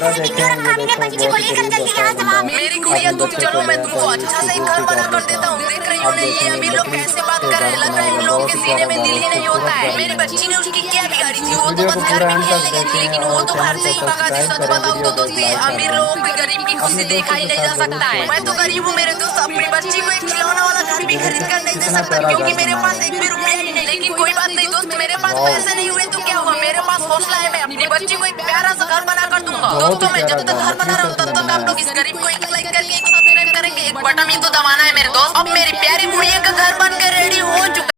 पूरा देखें। ये देखो बहुत ही गरीब होता है बंदा। मेरी गुड़िया अपने तुम बच्चों चलो के मैं लिए तुमको पैसे अच्छा की से एक घर पूर्ति बना कर कर देता देता है। हूँ। देख रही हो अब ना ये देखें ये अमीर लोग लकड़ी कैसे बात से कर रहे घर हैं, लग रहा बनाया है गया, इन लोगों बहुत के ही सीने प्यारा में घर दिल है, ही नहीं होता खूबसूरत है। घर मेरी बनाया बच्ची ने है। उसकी क्या बिगाड़ी थी, वो तो वीडियो को बस घर पूरा में एंड तक खेलने गई थी, लेकिन देखें वो और तो घर चैनल से को ही भगा थी। सब्सक्राइब सच करें। बताऊँ वीडियो तो को एक दोस्त ये लाइक कर अमीर दें। लोगों को गरीब की खुशी अपने देखा दोस्तों ही के नहीं जा साथ ज़रूर सकता है। शेयर मैं तो कीजिए। गरीब हूँ मेरे दोस्त, अपनी बच्ची को एक खिलौना वाला घर भी ये खरीद देखें कर नहीं दे कितना सकता, प्यारा क्योंकि घर मेरे बनाया पास एक है। भी रुपया ही नहीं। लेकिन कोई बात नहीं दोस्त, मेरे पास वाओ, पैसे नहीं हुए तो क्या हुआ, मेरे पास हौसला है। मैं अपनी बच्ची को एक प्यारा सा घर बना कर दूंगा। बहुत ही दोस्तों मैं प्यारा जब तक घर घर लकड़ी बना रहा से हूँ इसने तब तक आप बनाया लोग इस है। गरीब को एक लाइक करके एक सब्सक्राइब करेंगे, एक बटन ही तो दबाना है मेरे दोस्त। अब मेरी प्यारी गुड़िया का घर बन के रेडी हो चुका